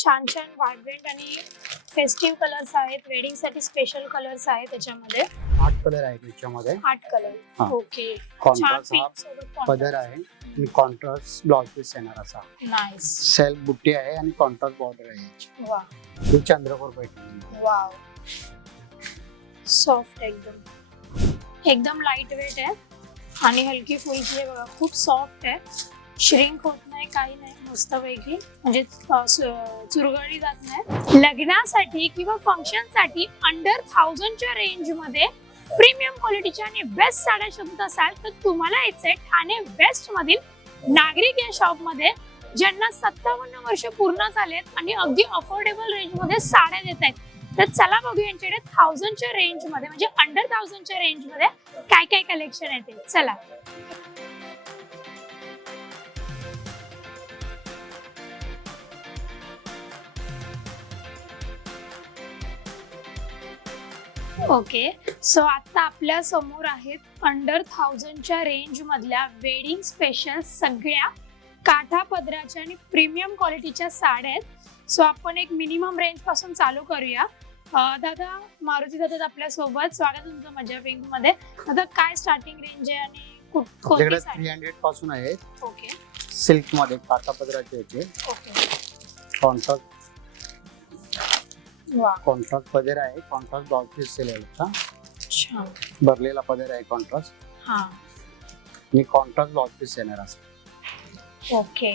छान छान व्हायब्रंट आणि फेस्टिव्ह कलर्स आहेत. वेडिंग साठी स्पेशल कलर्स आहेत त्याच्यामध्ये. 8 कलर आहेत याच्यामध्ये. 8 कलर. हा. ओके. कॉन्ट्रास्ट हा पदर आहे आणि कॉन्ट्रास्ट ब्लाउज पीस येणार असा. नाईस. सेल्फ बुट्टी आहे आणि कॉन्ट्रास्ट बॉर्डर आहे याची. वा. ही चंद्रकोर पैठणी. वाव. सॉफ्ट एकदम लाईट वेट आहे आणि हलकी फुलकी आहे बघा. खूप सॉफ्ट आहे. श्रिंक होत नाही, काही नाही. मस्त पैकी म्हणजे चुरगळली जात नाही. लग्नासाठी किंवा फंक्शन साठी अंडर 1000 च्या रेंज मध्ये प्रीमियम क्वालिटीच्या आणि बेस्ट साड्या शोधत असाल तर तुम्हाला यायचंय ठाणे वेस्ट मधील नागरिक या शॉप मध्ये, ज्यांना 57 वर्ष पूर्ण झालेत आणि अगदी अफोर्डेबल रेंज मध्ये साड्या देत आहेत. तर चला बघू यांच्याकडे 1000 च्या रेंज मध्ये म्हणजे अंडर 1000 च्या रेंज मध्ये काय काय कलेक्शन आहे ते. चला. ओके, सो आता आपल्या समोर आहेत अंडर 1000 च्या रेंज मधल्या वेडिंग स्पेशल सगळ्या काठा पदराच्या आणि प्रीमियम क्वालिटीच्या साड्या आहेत. सो आपण एक मिनिमम रेंज पासून चालू करूया. दादा मारुती दादा आपल्या सोबत. स्वागत तुमचं मजा पिंक मध्ये. दादा काय स्टार्टिंग रेंज आहे आणि आपल्याकडे 300 पासून आहे. ओके. सिल्क मध्ये काठा पदराचे येते. ओके. कॉन्ट्रास्ट वा. कॉन्ट्रास्ट पदर आहे. कॉन्ट्रास्ट ब्लाउज पीस सिलेक्टचा छान. भरलेला पदर आहे कॉन्ट्रास्ट. हा. आणि कॉन्ट्रास्ट ब्लाउज पीस येणार असं. ओके.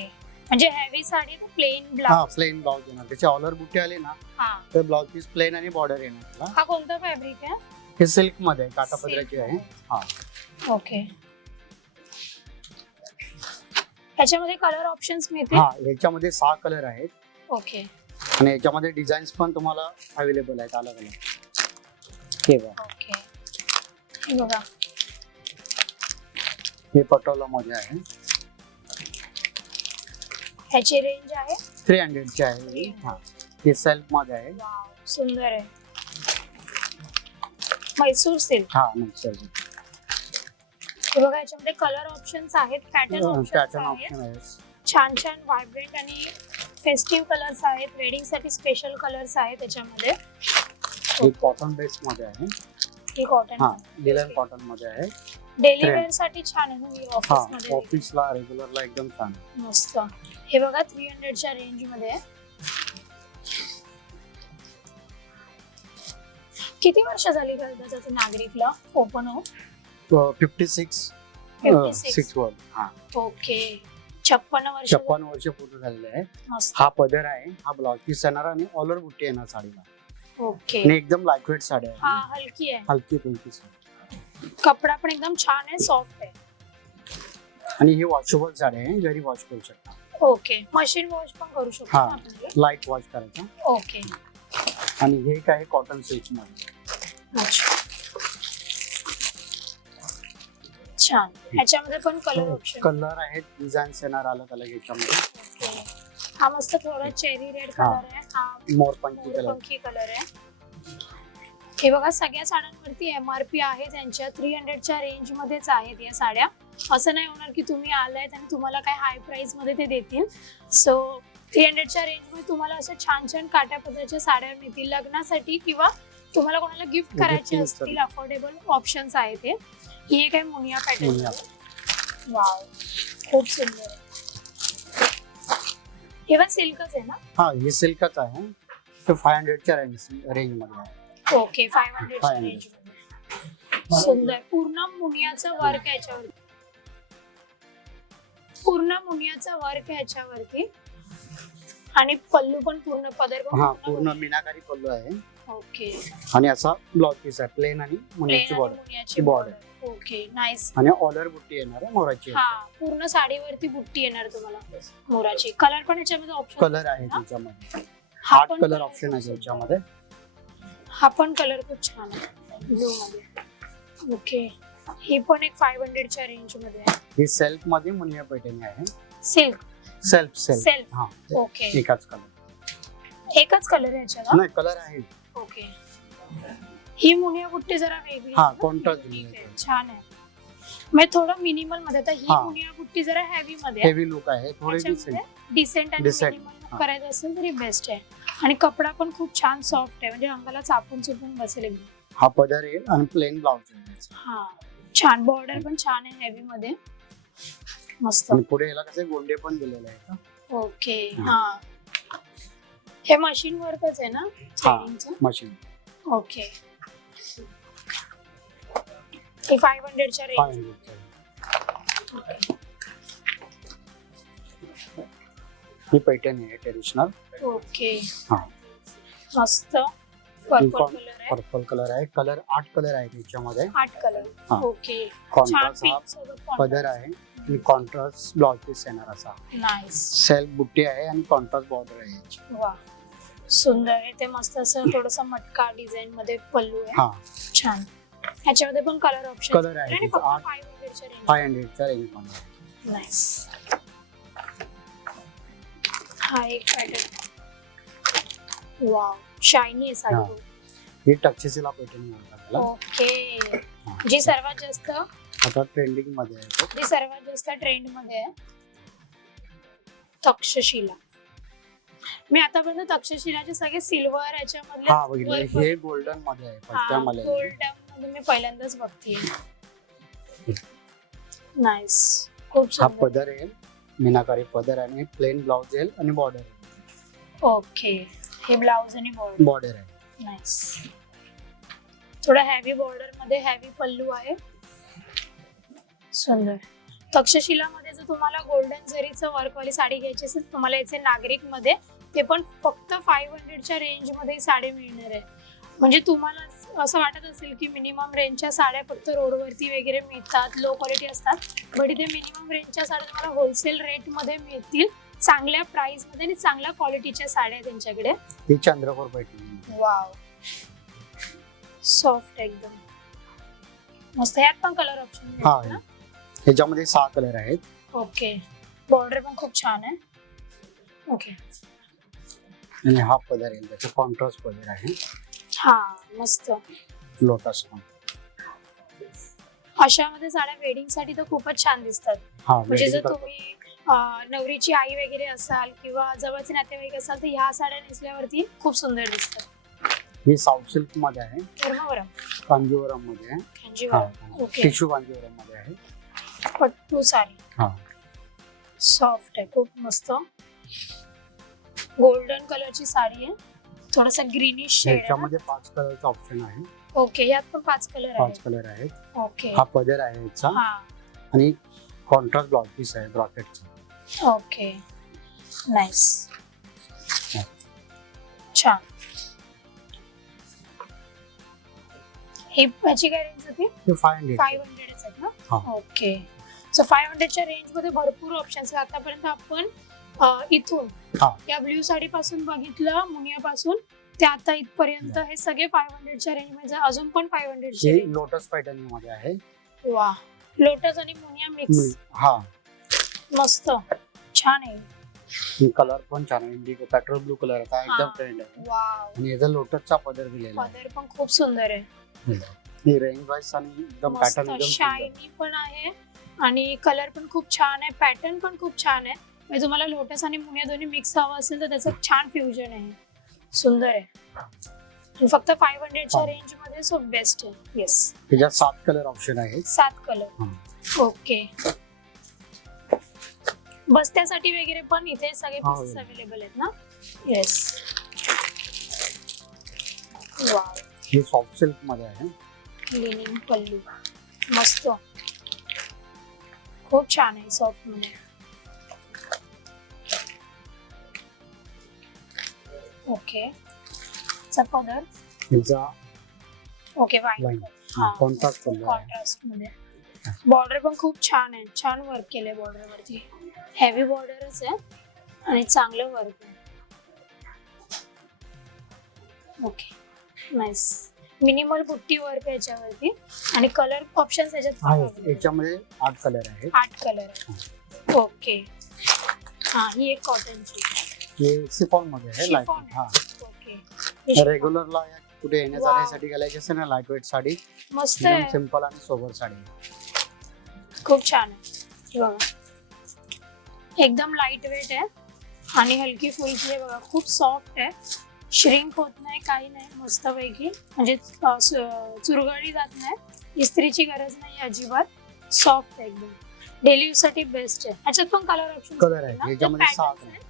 म्हणजे हेवी साडी तर प्लेन हा ब्लाउज. प्लेन ब्लाउज येणार. त्याची ऑलर बुट्टी आली ना हा. तर ब्लाउज पीस प्लेन आणि बॉर्डर येणार त्याला. हा कोणता फॅब्रिक आहे? हे सिल्क मध्ये काठा पदराची आहे. हा. ओके. याच्यामध्ये कलर ऑप्शन्स मिळतील? हा, याच्यामध्ये 6 कलर आहेत. ओके. आणि याच्यामध्ये डिझाईन्स पण तुम्हाला अवेलेबल आहेत अलग अलग. हे बघा. ओके. हे बघा. हे पटोला मध्ये आहे. ह्याची रेंज आहे 300 ची आहे. हा. हे सेल्फ मध्ये आहे. वाव, सुंदर आहे. म्हैसूर सिल्क. हा, नंतर हे बघा याच्यामध्ये कलर ऑप्शन्स आहेत, पॅटर्न ऑप्शन्स पॅटर्न आहेत. ऑप्शन आहे. छान छान व्हायब्रंट आणि फेस्टिव्ह कलर्स आहेत. वेडिंग साठी स्पेशल कलर्स आहेत त्याच्यामध्ये. हे कॉटन बेस मध्ये आहे. ही कॉटन. हा, लिनन कॉटन मध्ये आहे. डेली वेअर साठी छान आहे ना हा, ऑफिस मध्ये. ऑफिसला रेग्युलरला एकदम छान आहे. मस्त. हे बघा 300 च्या रेंज मध्ये आहे. किती वर्ष झाली दादा नागरिकला ओपन हो? 56 56 वर. हा, ओके. 56 वर्ष. 56 वर्ष पूर्ण झालेले आहे. मस्त. हा पदर आहे. हा ब्लाउज पीस येणार आणि ऑलर बुट्टी येणार साडीला. ओके. आणि एकदम लाईट वेट साडी हा, आहे. हलकी आहे. हलकी फुलकी साडी. कपडा पण एकदम छान आहे, सॉफ्ट आहे. आणि ही वॉशेबल साडी आहे. घरी वॉश करू शकता. ओके. मशीन वॉश पण करू शकतो हा, आपण. लाईट वॉश करायचा. ओके. आणि हे काय कॉटन सिल्क मध्ये. अच्छा. छान. ह्याच्यामध्ये पण कलर ऑप्शन. कलर आहेत. डिझाईन्स येणार अलग अलग याच्यामध्ये. ओके. हा मस्त थोडा चेरी रेड कलर आहे. हा मोरपंखी कलर. पंखी कलर आहे. हे बघा सगळ्या साड्यांवरती MRP आहे त्यांच्या. 300 च्या रेंज मध्येच आहेत या साड्या. असं नाही होणार की तुम्ही आलायत आणि तुम्हाला काय हाय प्राइस मध्ये ते देतील. सो 300 च्या रेंज मध्ये तुम्हाला असं छान छान काट्या पदराच्या साड्या मिळतील लग्नासाठी किंवा तुम्हाला कोणाला गिफ्ट करायचे असतील. अफोर्डेबल ऑप्शन्स आहेत हे. ही एक आहे मुनिया पॅटर्न. वाव, खूप सुंदर आहे. हे पण सिल्कच आहे ना? हा, हे सिल्कच आहे. ते 500 च्या रेंज मध्ये आहे. ओके. 500 च्या रेंज मध्ये. सुंदर. पूर्ण मुनियाचं वर्क आहे याच्यावरती. पूर्ण मुनियाचं वर्क आहे याच्यावरती. आणि पल्लू पण पूर्ण पदर पण. हा, पूर्ण मीनाकारी पल्लू आहे. ओके. आणि असा ब्लाउज पीस आहे. प्लेन आणि प्लेन मुनियाची आणि बॉर्डर. मुनियाची बॉर्डर. ओके. नाईस. आणि ऑलर बुट्टी येणार आहे मोराची. हा, पूर्ण साडीवरती बुट्टी येणार तुम्हाला मोराची. कलर पण याच्यामध्ये ऑप्शन. कलर आहे त्याच्यामध्ये. हा 8 पण कलर ऑप्शन आहे त्याच्यामध्ये. हा पण कलर खूप छान आहे ब्लू मध्ये. ओके. ही पण एक 500 च्या रेंज मध्ये आहे. ही सेल्फ मध्ये मुनिया पैठणी आहे. सिल्क. सेल्फ. हा, ओके. एकाच कलर. एकच कलर आहे याच्याला? नाही, कलर आहे. ओके. ही मुनिया बुट्टी जरा वेगळी हा, आहे ना? कॉन्ट्रास्ट ठीक आहे, छान आहे. म्हणजे थोडं मिनिमल मध्ये. आता ही हा. मुनिया बुट्टी जरा हेवी मध्ये आहे. हेवी लुक आहे. थोडी डिसेंट आणि Decent. मिनिमल करायचं असेल तरी बेस्ट आहे. आणि कपडा पण खूप छान सॉफ्ट आहे, म्हणजे अंगाला चापून चुपून बसेल एकदम. हा पदर येईल आणि प्लेन ब्लाउज येईल. हा छान, बॉर्डर पण छान आहे हेवी मध्ये, मस्त. आणि पुढे याला कसे गोंडे पण दिलेले आहेत. ओके. हा हे मशीन वर्कच आहे ना थ्रेडिंगचं? मशीन. ओके. हे 500 च्या रेंज. 500. ही पैठणी आहे ट्रेडिशनल. ओके. हा. मस्त पर्पल कोण- कलर आहे. पर्पल कलर आहे. कलर 8 कलर आहेत याच्यामध्ये. 8 कलर. हा. ओके. छान कॉन्ट्रास्ट हा पिंक सोबत पदर आहे आणि कॉन्ट्रास्ट ब्लाउज पीस येणार असा. नाईस. सेल्फ बुट्टी आहे आणि कॉन्ट्रास्ट बॉर्डर आहे याची. वा सुंदर आहे ते, मस्त असं थोडस मटका डिझाइन मध्ये पल्लू आहे. हा. छान. ह्याच्यामध्ये पण कलर ऑप्शन कलर आहे आणि तिथं फक्त 8 500 च्या रेंज. 500 च्या रेंज मध्ये. नाईस. हा एक पॅटर्न. वाव शायनी आहे हा. साडी. ही टक्सिसीला पैठणी म्हणतात त्याला. ओके. हा. जी सर्वात जास्त आता ट्रेंडिंग मध्ये आहे तो. जी सर्वात जास्त ट्रेंड मध्ये आहे तक्षशिला. मी आतापर्यंत तक्षशिलाचे सगळे सिल्वर याच्यामधले हा बघितलं हे गोल्डन मध्ये आहे पट्ट्यामध्ये. गोल्डन मध्ये मी पहिल्यांदाच बघतेय. नाईस. खूप हा सुंदर. पदर येईल, मीनाकारी पदर आणि प्लेन ब्लाउज येईल आणि बॉर्डर. ओके. हे ब्लाउज आणि बॉर्डर. बॉर्डर आहे. नाईस. थोडा हेवी बॉर्डर मध्ये हेवी पल्लू आहे. सुंदर. तक्षशिला मध्ये जर तुम्हाला गोल्डन जरीचं वर्क वाली साडी घ्यायची असेल, तुम्हाला याचे नागरिक मध्ये ते पण फक्त 500 च्या रेंज मध्ये साडी मिळणार आहे. म्हणजे तुम्हाला असं वाटत असेल की मिनिमम रेंजच्या साड्या फक्त रोडवरती वगैरे मिळतात, लो क्वालिटी असतात, बट इथे मिनिमम रेंजच्या साड्या तुम्हाला होलसेल रेट मध्ये मिळतील, चांगल्या प्राइस मध्ये आणि चांगल्या क्वालिटीच्या साड्या त्यांच्याकडे. ही चंद्रकोर पैठणी. वाव सॉफ्ट एकदम मस्त. यात पण कलर ऑप्शन हा ना? ह्याच्यामध्ये 6 कलर आहेत. ओके. बॉर्डर पण खूप छान आहे. ओके. आणि हा पदर येईल, त्याचा कॉन्ट्रास्ट पदर आहे. हा मस्त. लोटस पण. अशामध्ये साड्या वेडिंग साठी तर खूपच छान दिसतात. हा म्हणजे जर wedding तुम्ही नवरीची आई वगैरे असाल किंवा जवळचे नातेवाईक असाल तर ह्या साड्या नेसल्यावरती खूप सुंदर दिसतात. ही साऊथ सिल्क मध्ये आहे, धर्मावरम कांजीवरम मध्ये आहे. कांजीवरम. ओके. टिश्यू कांजीवरम मध्ये आहे. पट्टू साडी. हा. सॉफ्ट आहे खूप मस्त. गोल्डन कलरची साडी आहे, थोडासा ग्रीनिश शेड आहे. ह्याच्यामध्ये 5 कलरचा ऑप्शन आहे. ओके. यात पण 5 कलर 5 आहेत. कलर आहेत. ओके. हा पदर आहे याचा हा. आणि कॉन्ट्रास्ट ब्लाउज पीस आहे ब्रॉकेटचा. ओके. नाईस. छान. ही ह्याची काय रेंज होती? हे 500. 500 आहेत ना? हा. ओके. सो 500 च्या रेंज मध्ये भरपूर ऑप्शन्स आहेत. आतापर्यंत आपण इथून हा. या ब्ल्यू साडी पासून बघितलं, मुनियापासून ते आता इथपर्यंत हे सगळे 500 च्या रेंज मध्ये. अजून पण 500 ची ही रेंज. लोटस पैठणी मध्ये आहे. वा लोटस आणि मुनिया मिक्स. हा. मस्त छान आहे. कलर पण छान आहे. इंडिगो पेट्रोल ब्लू कलर आहे, एकदम हा. ट्रेंड आहे. वाव आणि याचा लोटसचा पदर दिलेला आहे. पदर पण खूप सुंदर आहे. ही रेंज वाईज आणि एकदम पॅटर्न मस्त एकदम सुंदर. शायनी पण आहे आणि कलर पण खूप छान आहे, पॅटर्न पण खूप छान आहे. म्हणजे तुम्हाला लोटस आणि मुनिया दोन्ही मिक्स हवं असेल तर त्याचं छान फ्युजन आहे. सुंदर आहे. आणि फक्त 500 च्या हा. रेंज मध्ये सो बेस्ट आहे. येस. त्याच्यात 7 कलर ऑप्शन आहेत. 7 कलर. ओके. बस्त्यासाठी वगैरे पण इथे सगळे हा, पीसेस हो. अवेलेबल आहेत ना? येस. वाव ही सॉफ्ट सिल्क मध्ये आहे. लिनिंग पल्लू मस्त खूप छान आहे सॉफ्ट मध्ये. ओके. चा पदर. हिचा ओके. वाईट लाईन हा. कॉन्ट्रास्ट कलर आहे. कॉन्ट्रास्ट मध्ये. बॉर्डर पण खूप छान आहे, छान वर्क केलंय बॉर्डर वरती. हेवी बॉर्डरच आहे आणि चांगलं वर्क आहे. ओके. नाईस. मिनिमल बुट्टी वर्क आहे याच्यावरती आणि कलर ऑप्शन्स याच्यात पण आहे. available. याच्यामध्ये 8 कलर आहेत. 8 कलर आहे. ओके. हा ही एक कॉटनची. हे सिफॉन मध्ये आहे. लाईट. Chiffon हा. ओके. रेग्युलरला कुठे येण्या Wow. जाण्यासाठी घालायची असेल ना, लाईट वेट साडी मस्त एकदम आहे. सिंपल आणि सोबर साडी. खूप छान आहे. हे बघा एकदम लाईट वेट आहे आणि हलकी फुलकी आहे बघा, खूप सॉफ्ट आहे, श्रिंक होत नाही, काही नाही, मस्त पैकी म्हणजे चुरगळी जात नाही, इस्त्रीची गरज नाही अजिबात, सॉफ्ट आहे एकदम, डेली यूज साठी बेस्ट आहे. याच्यात पण कलर ऑप्शन कलर आहे याच्यामध्ये 7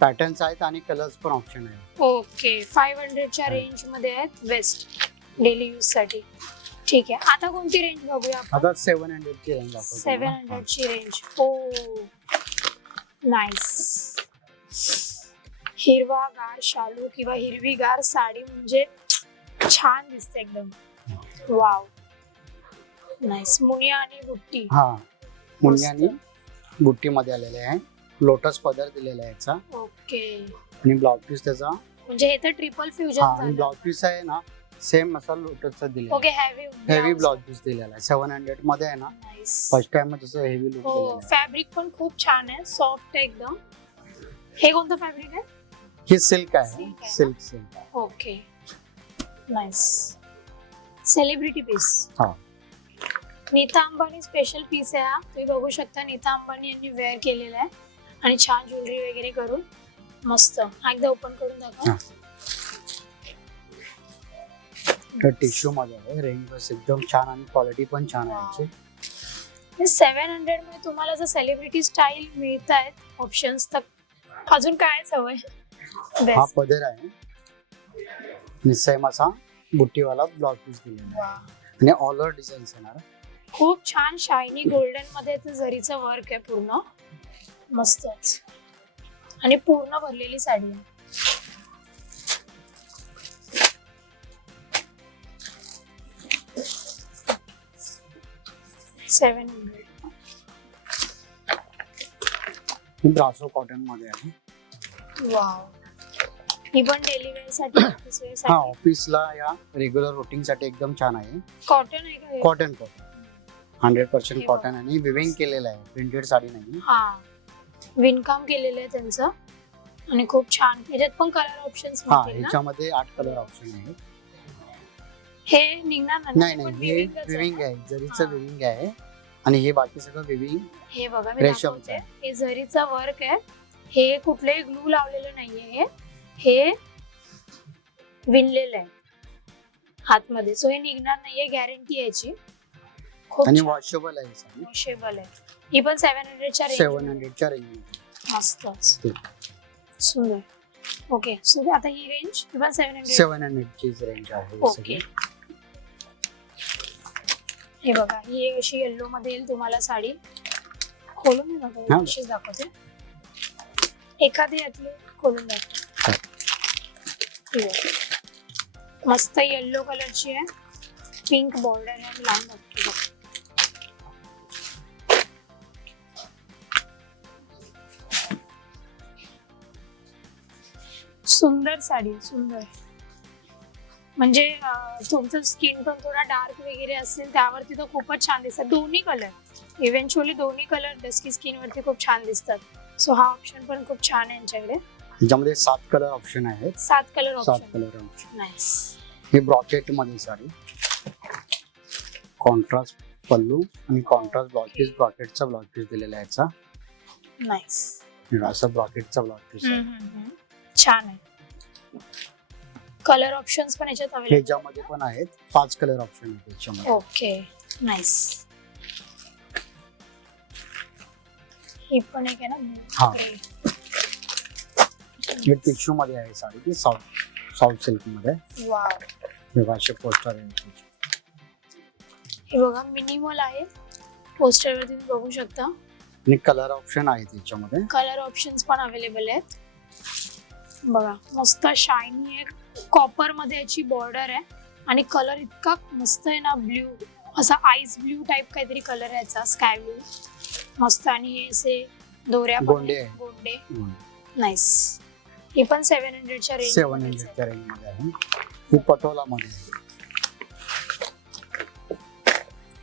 पॅटर्न्स आहेत आणि कलर्स पण ऑप्शन आहे. ओके, 500च्या रेंज मध्ये आहेत, बेस्ट डेली यूज साठी. ठीक आहे, आता कोणती रेंज बघूया आपण? आता 700 ची रेंज दाखवतो. 700 ची रेंज. हो, नाईस. हिरवागार शालू किंवा हिरवीगार साडी म्हणजे छान दिसते एकदम. Wow, nice. मुनिया आणि बुट्टी. हा, मुनिया आणि बुट्टी मध्ये आलेले आहे, लोटस पदर दिलेला आहे याचा. ओके, आणि ब्लाउज पीस त्याचा, म्हणजे हे तर ट्रिपल फ्युजन आणि झालं. ब्लाउज पीस आहे ना सेम असा लोटसचा दिलेला ओके, आहे. हेवी ब्लाउज पीस दिलेला आहे 700 मध्ये आहे ना. नाईस. फर्स्ट टाइम जसं हेवी लुक हो, दिलेला आहे. फॅब्रिक पण खूप छान आहे, सॉफ्ट आहे एकदम. हे कोणतं फॅब्रिक आहे? हे सिल्क आहे, Silk आहे silk. Okay, nice. Celebrity piece. हा. नीता अंबानी स्पेशल पीस आहे हा, तुम्ही बघू शकता. नीता अंबानी यांनी वेअर केलेला आहे आणि छान ज्वेलरी वगैरे करून मस्त. एकदा ओपन करून दाखवा. तर टिश्यू मध्ये आहे, रेंज बस एकदम छान आणि क्वालिटी पण छान आहे याची. 700 मध्ये तुम्हाला जर सेलिब्रिटी स्टाईल मिळत आहेत ऑप्शन्स, तर अजून काय हवंय? हा बेस्ट. पदर आहे आणि सेम असा बुट्टीवाला ब्लाउज पीस दिलेला आहे आणि ऑल ओव्हर डिझाईन येणार. खूप छान शायनी गोल्डन मध्ये ते जरीचं वर्क आहे पूर्ण, मस्तच. आणि पूर्ण भरलेली साडी आहे. ब्रासो कॉटन मध्ये आहे. वाव, ही पण डेली वेअर साठी, ऑफिस वेअर हा, साठी. ऑफिसला या रेग्युलर रुटीन साठी एकदम छान आहे. कॉटन आहे का हे? कॉटन 100% हे कॉटन आणि विविंग केलेलं आहे, प्रिंटेड साडी नाही. हा, विणकाम केलेलं आहे त्यांचं आणि खूप छान. याच्यात पण कलर ऑप्शन्स हा, मिळतील ना? ह्याच्यामध्ये 8 कलर ऑप्शन आहे. हे निघणार नाही पण नाही, हे weaving च आहे विविंग ना? आहे, जरीचं हा. विविंग आहे आणि हे बाकी सगळं विविंग. हे बघा, मी रेशमचं दाखवते. आहे. हे जरीचं वर्क आहे, हे कुठलेही ग्लू लावलेलं नाहीये, हे विणलेलं आहे हातमध्ये, सो हे निघणार नाहीये, गॅरंटी याची. खूप आणि वॉशेबल आहे साडी. वॉशेबल आहे. ही पण 700च्या रेंज. 700च्या रेंज मस्तच, ते. सुंदर. ओके, सो आता ही रेंज ही पण 700. 700 ची रेंज आहे ही ओके, सगळी. हे बघा, ही अशी येल्लो मध्ये येईल तुम्हाला साडी. खोलून मी हा. बघा, अशीच दाखवते. एखादी यातली खोलून दाखवते. ही बघा. मस्त येल्लो कलरची आहे, पिंक बॉर्डर आहे, मी लावून दाखवते बघा. सुंदर साडी, सुंदर. म्हणजे तुमचं स्किन टोन थोडा डार्क वगैरे असेल त्यावरती तर खूपच छान दिसतात. दोन्ही कलर, इव्हेंच्युअली दोन्ही कलर डस्की स्किन वरती खूप छान दिसतात. सो हा ऑप्शन पण खूप छान आहे यांच्याकडे. ह्याच्यामध्ये 7 कलर ऑप्शन आहेत. 7 colour 7 option. Colour option. Nice. हे ब्रॉकेट मध्ये साडी, कॉन्ट्रास्ट पल्लू आणि कॉन्ट्रास्ट ब्लाउज पीस, ब्रॉकेटचा ब्लाउज पीस दिलेला आहे याचा. नाईस. असं ब्रॉकेटचा ब्लाउज पीस आहे. छान आहे. कलर ऑप्शन्स पण याच्यात अवेलेबल. ह्याच्यामध्ये पण आहेत 5 कलर ऑप्शन आहेत त्याच्यामध्ये. Okay, nice. ही पण एक आहे ना. हा. ग्रे. हे टिश्यू मध्ये आहे साडी, ती सॉफ्ट सिल्क मध्ये. वाव, हे असे पोस्टर आहे. हे बघा, मिनिमल आहे. पोस्टर वरती तुम्ही बघू शकता. आणि कलर ऑप्शन आहे त्याच्यामध्ये. कलर ऑप्शन्स पण अवेलेबल आहेत. बघा, मस्त शायनी आहे, कॉपर मध्ये याची बॉर्डर आहे आणि कलर इतका मस्त आहे ना, ब्ल्यू, असा आईस ब्ल्यू टाइप काहीतरी कलर आहे याचा, स्काय ब्ल्यू. मस्त. आणि हे असे दोऱ्या पण गोंडे आहेत, आहे. गोंडे. नाईस. ही पण 700च्या रेंज. 700च्या रेंज मध्ये आहे. ही पटोला मध्ये आहे.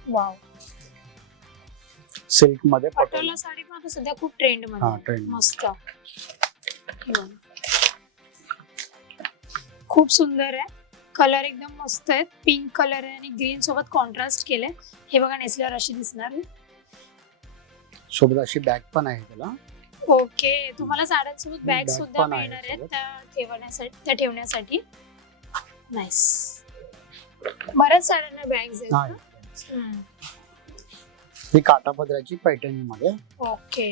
वाव, सिल्क मध्ये पटोला साडी पण आता सध्या खूप ट्रेंड मध्ये हा, आहे. ट्रेंड. मस्त. हे बघा. खूप सुंदर आहे. कलर एकदम मस्त आहेत. पिंक कलर आहे आणि ग्रीन सोबत कॉन्ट्रास्ट केलंय. हे बघा, नेसल्यावर अशी दिसणार. सोबत अशी बॅग पण आहे त्याला. ओके, तुम्हाला साड्यांसोबत बॅग Bag सुद्धा पण आहे मिळणार आहेत सोबत. त्या ठेवण्यासाठी. नाईस. बऱ्याच साड्यांना बॅग्स आहेत हा, ना? हम्म. ही काठापदराची पैठणीमध्ये. ओके.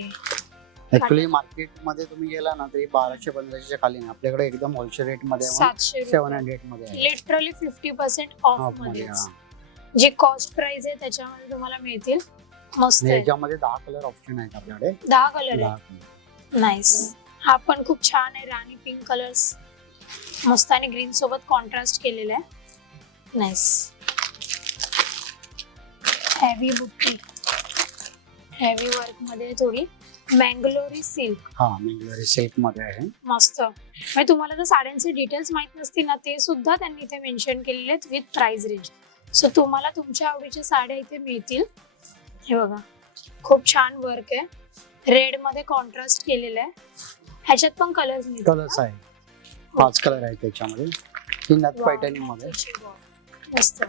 ऍक्च्युली मार्केट मध्ये तुम्ही गेला ना तरी 1200-1500च्या खाली नाही, आपल्याकडे एकदम होलसेल रेट मध्ये 700 700 मध्ये आहे. लिटरली 50% ऑफ Off मध्ये, मध्ये. हा. जे कॉस्ट प्राइस आहे त्याच्यामध्ये तुम्हाला मिळतील. मस्त आणि आहे. याच्यामध्ये 10 कलर ऑप्शन आहेत आपल्याकडे. 10 कलर 10 आहे. color. नाईस. हा पण खूप छान आहे. राणी पिंक कलर्स मस्त आणि ग्रीन सोबत कॉन्ट्रास्ट केलेला आहे. नाईस. हेवी बुट्टी, हेवी वर्क मध्ये थोडी मँगलोरी सिल्क. हा, मंगळवारी सिल्क मध्ये आहे. मस्त. म्हणजे तुम्हाला जर साड्यांचे डिटेल्स माहित नसतील ना ते सुद्धा त्यांनी इथे मेन्शन केलेले आहेत विथ प्राइस रेंज. सो तुम्हाला तुमच्या आवडीच्या साड्या इथे मिळतील. हे बघा, खूप छान वर्क आहे. रेड मध्ये कॉन्ट्रास्ट केलेलं आहे. ह्याच्यात पण कलर्स मिळतील कलर्स आहे, 5 कलर आहेत त्याच्यामध्ये. ही नथ पैठणी मध्ये. मस्त.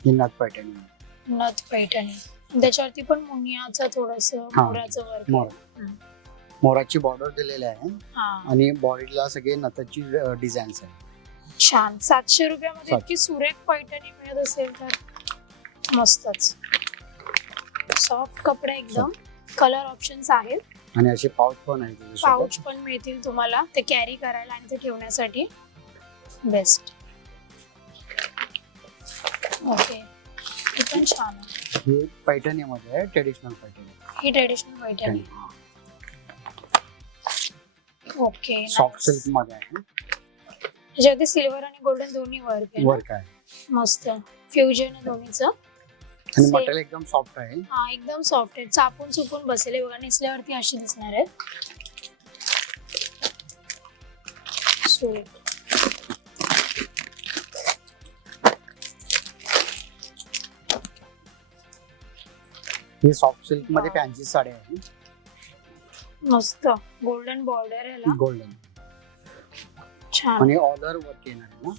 ही नथ पैठणी. नथ पैठणी, त्याच्यावरती पण मुनियाचं थोडस हा, मोराचं वर्क. मोर. मोराची बॉर्डर दिलेली आहे हा, आणि बॉडीला सगळे नथाची डिझाईन्स आहे. छान. 700 रुपयामध्ये 700. इतकी सुरेख पैठणी मिळत असेल तर मस्तच. सॉफ्ट कपडे एकदम. कलर ऑप्शन्स आहेत आणि असे पाऊच पण आहे त्याच्यासोबत. पाऊच पण मिळतील तुम्हाला ते कॅरी करायला आणि ते ठेवण्यासाठी. बेस्ट. ओके, हे पण छान आहे. ही पैठणी मध्ये आहे, ट्रेडिशनल पैठणी. ही traditional Paithani. Okay. Soft silk मध्ये आहे. त्याच्यावरती सिल्वर आणि गोल्डन दोन्ही वर्क आहे ना? वर्क आहे मस्त. फ्युजन आहे दोन्हीचं. आणि Same. मटेरियल एकदम सॉफ्ट आहे. हा, एकदम सॉफ्ट आहे. चापून चुपून बसले बघा, नेसल्यावरती अशी दिसणार आहे. ही सॉफ्ट सिल्क मध्ये Wow. फॅन्सी साडी आहे. मस्त. गोल्डन बॉर्डर आहे ना? गोल्डन. छान. आणि ऑल ओव्हर वर्क येणार आहे ना,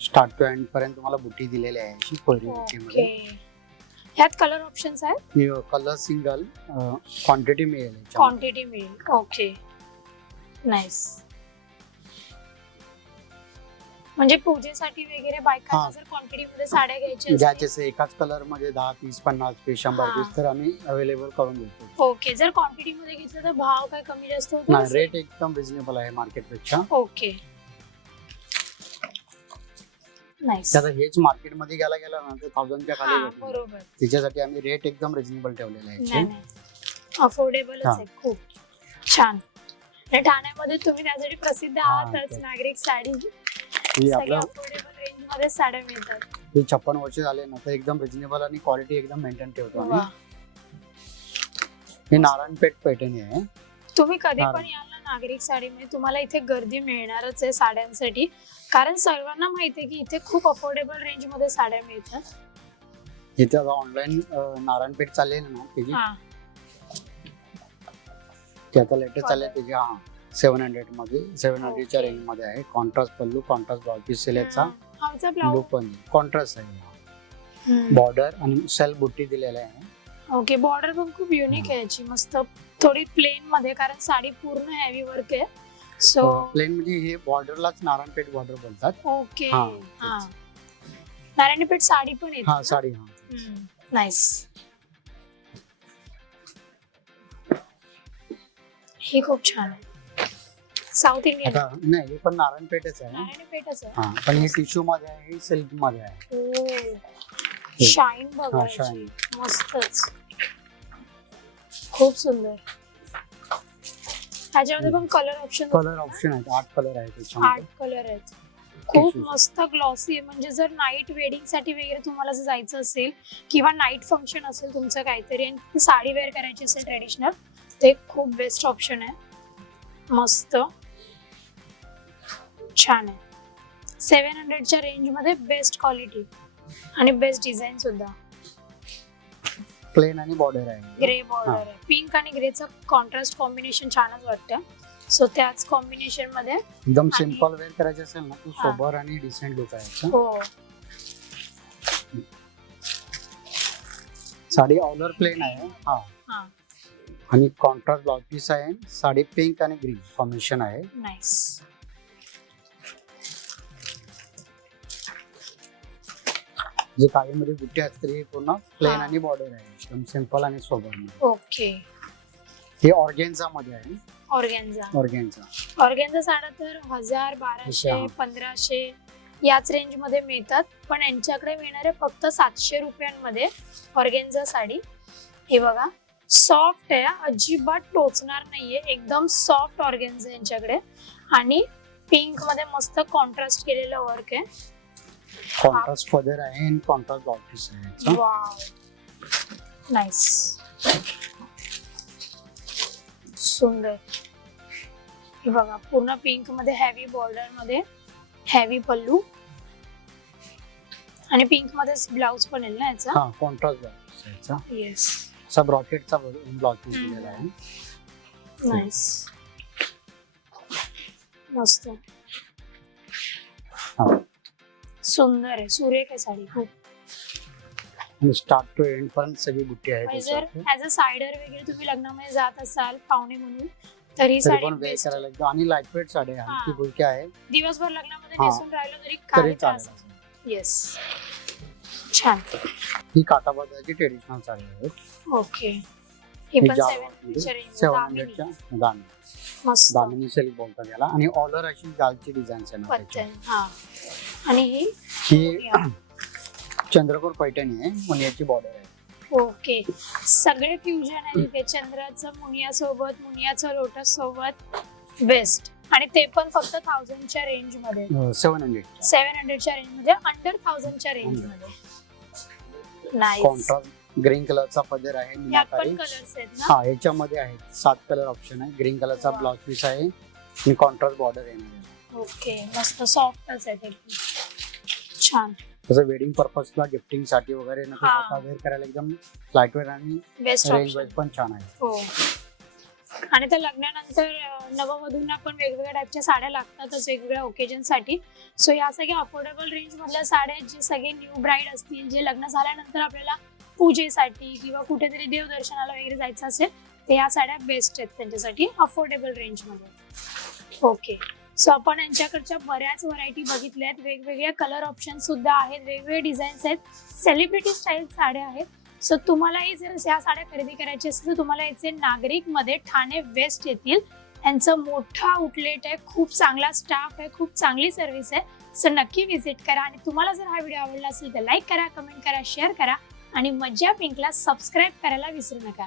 स्टार्ट टू एंड पर्यंत तुम्हाला बुटी दिलेली आहे अशी कोरी बुटी मध्ये. ओके. ह्यात कलर ऑप्शन्स आहेत. कलर सिंगल क्वांटिटी मिळेल याच्यामध्ये. क्वांटिटी मिळेल. ओके. नाईस. म्हणजे पूजेसाठी वगैरे बायकांना हा. जर क्वांटिटी मध्ये साड्या घ्यायच्या घ्यायचे असतील. असेल एकाच कलर मध्ये 10 पीस 50 पीस 100 हा. पीस तर आम्ही अवेलेबल करून देतो. ओके. जर क्वांटिटी मध्ये घेतलं तर भाव काय कमी जास्त होतो? नाही, रेट एकदम रिझनेबल आहे मार्केट पेक्षा. ओके. नाईस. त्याचा हेच मार्केट मध्ये गेला ना तर 1000च्या खाली हा, भेटेल. बरोबर. त्याच्यासाठी आम्ही रेट एकदम रिझनेबल ठेवलेला आहे नाही याचे. नाही, अफोर्डेबलच हा. आहे खूप. छान. आणि ठाण्यामध्ये तुम्ही त्यासाठी प्रसिद्ध हा, आहातच. तेच. नागरिक साडी ही सगळ्या आपलं अफोर्डेबल रेंज मध्ये साड्या मिळतात. हे 56 वर्ष झाले ना तर एकदम रिझनेबल आणि क्वालिटी एकदम मेंटेन ठेवतो आम्ही. वा. हे नारायणपेठ पैठणी आहे. तुम्ही कधी हा. पण याल ना नागरिक साडीमध्ये तुम्हाला इथे गर्दी मिळणारच आहे साड्यांसाठी. कारण सर्वांना माहिती आहे की इथे खूप अफोर्डेबल रेंज मध्ये साड्या मिळतात. इथे आता ऑनलाईन नारायणपेठ चालेल ना त्याची, हा. ते आता लेटेस्ट चालेल त्याची. हा, 700 मध्ये 700च्या Okay. रेंज मध्ये आहे. कॉन्ट्रास्ट पल्लू, कॉन्ट्रास्ट ब्लाउज पीस सिलेक्टचा आमचा ब्लाऊज. लुक पण कॉन्ट्रास्ट आहे. बॉर्डर आणि सेल बुट्टी दिलेला आहे. ओके. बॉर्डर पण खूप युनिक आहे याची. मस्त थोडी प्लेन मध्ये, कारण साडी पूर्ण हेवी वर्क आहे. सो प्लेन म्हणजे हे बॉर्डरलाच नारायणपेठ बॉर्डर बोलतात. ओके. हा, हा. नारायणपेठ साडी पण येते हा, ना? साडी. हा, नाईस. ही खूप छान आहे. साऊथ इंडियन आता नाही हे पण नारायणपेठच आहे. नारायणपेठच आहे. हा, पण हे टिश्यू मध्ये आहे, हे सिल्क मध्ये आहे. ओ, शाईन बघा हा, याची. शाईन. मस्तच. खूप सुंदर. ह्याच्यामध्ये पण कलर ऑप्शन कलर ऑप्शन आहेत, 8 कलर आहेत त्याच्यामध्ये. 8 कलर आहेत. खूप Tissue. मस्त ग्लॉसी आहे. म्हणजे जर नाईट वेडिंग साठी वगैरे तुम्हाला जर जायचं असेल किंवा नाईट फंक्शन असेल तुमचं काहीतरी आणि साडी वेअर करायची असेल ट्रेडिशनल, ते खूप बेस्ट ऑप्शन आहे. मस्त छान आहे. 700च्या रेंज मध्ये बेस्ट क्वालिटी आणि बेस्ट डिझाईन सुद्धा. प्लेन आणि बॉर्डर आहे. ग्रे बॉर्डर आहे. पिंक आणि ग्रेचं कॉन्ट्रास्ट कॉम्बिनेशन छानच वाटतं. सो त्याच कॉम्बिनेशन मध्ये एकदम आणि- सिंपल वेअर करायचं असेल ना, तो हा. सोबर आणि डिसेंट लुक आहे याचा. हो साडी ऑलर प्लेन आहे हा हा आणि कॉन्ट्रास्ट ब्लाउज पीस आहे. साडी पिंक आणि ग्रीन कॉम्बिनेशन आहे. नाईस. जे काळीमध्ये बुट्टी असते ही पूर्ण प्लेन हा. आणि बॉर्डर आहे. एकदम सिंपल आणि सोबर. ओके. हे ऑर्गेन्झा मध्ये आहे. ऑर्गेन्झा. ऑर्गेन्झा साड्या तर 1000, 1200, हा. 1500 याच रेंज मध्ये मिळतात, पण यांच्याकडे मिळणारे फक्त 700 रुपयांमध्ये ऑर्गेन्झा साडी. हे बघा सॉफ्ट आहे, अजिबात टोचणार नाहीये, एकदम सॉफ्ट ऑर्गेन्झा यांच्याकडे. आणि पिंक मध्ये मस्त कॉन्ट्रास्ट केलेलं वर्क आहे. कॉन्ट्रास्ट फदर आहे आणि कॉन्ट्रास्ट ब्लाउज पीस आहे याचा. वाव, नाईस, सुंदर. हे बघा पूर्ण पिंक मध्ये हॅवी बॉर्डर मध्ये हॅवी पल्लू आणि पिंक मध्येच ब्लाउज पण आहे ना याचा. हा कॉन्ट्रास्ट ब्लाउज पीस आहे याचा. येस, असा ब्रॉकेटचा ब्लाउज पीस दिलेला आहे. नाईस, मस्त, हा. सुंदर आहे, सुरेख आहे साडी खूप. आणि स्टार्ट टू एंड पर्यंत सगळी बुट्टी आहे आणि जर त्याच्यावरती. ऍज अ सायडर वगैरे तुम्ही लग्नामध्ये जात असाल पाहुणे म्हणून तर ही तरी साडी पण वेअर best. करायला एकदम आणि लाईट वेट साडी आहे. हा. हलकी फुलकी आहे दिवसभर लग्नामध्ये हा. नेसून राहिलो तरी तरी काही त्रास चालेल. नाही. येस, छान. ही काठापदराची ट्रेडिशनल साडी आहे. ओके. ही पण जावा 700 च्या रेंज 700च्या दामिनी मस्त दामिनी सिल्क बोलतात याला. आणि ऑलर अशी जालची डिझाईन आहे ना पत्तन. त्याच्यावर. हा, आणि ही ही चंद्रकोर पैठणी आहे. मुनियाची बॉर्डर आहे. ओके. सगळे फ्युजन आहे इथे, चंद्राचं मुनिया सोबत, मुनियाचं लोटस सोबत, बेस्ट. आणि ते पण फक्त 1000 च्या रेंज मध्ये, 700 700 च्या रेंज मध्ये, अंडर 1000 च्या रेंज मध्ये. नाईस. कॉन्ट्रास्ट ग्रीन कलरचा पदर आहे. यात पण मीनाकारी. कलर्स आहेत ना. हा याच्यामध्ये आहेत 7 कलर ऑप्शन आहे. ग्रीन कलरचा वा. ब्लाउज पीस आहे आणि कॉन्ट्रास्ट बॉर्डर आहे. ओके, मस्त सॉफ्टच आहे ते. छान, तसं वेडिंग पर्पजला गिफ्टिंग साठी वगैरे ना हा. स्वतः वेअर करायला एकदम लाईट वेट आणि बेस्ट रेंज ऑप्शन. वाईज पण छान आहे. हो. आणि त्या लग्नानंतर नववधूंना पण वेगवेगळ्या टाईपच्या साड्या लागतातच वेगवेगळ्या ओकेजन साठी. सो या सगळ्या अफोर्डेबल रेंज मधल्या साड्या आहेत, जे सगळे न्यू ब्राईड असतील, जे लग्न झाल्यानंतर आपल्याला पूजेसाठी किंवा कुठेतरी देवदर्शनाला वगैरे जायचं असेल, तर या साड्या बेस्ट आहेत त्यांच्यासाठी अफोर्डेबल रेंज मध्ये. ओके. सो आपण यांच्याकडच्या बऱ्याच व्हरायटी बघितल्या आहेत, वेगवेगळ्या कलर ऑप्शन सुद्धा आहेत, वेगवेगळे डिझाईन्स आहेत, सेलिब्रिटी स्टाईल साड्या आहेत. सो तुम्हालाही जर ह्या साड्या खरेदी करायची असेल तर तुम्हाला याचे नागरिक मध्ये ठाणे वेस्ट येतील. यांचं मोठं आउटलेट आहे, खूप चांगला स्टाफ आहे, खूप चांगली सर्व्हिस आहे. सो नक्की व्हिजिट करा. आणि तुम्हाला जर हा व्हिडिओ आवडला असेल तर लाईक करा, कमेंट करा, शेअर करा आणि मज्जा पिंकला सबस्क्राईब करायला विसरू नका.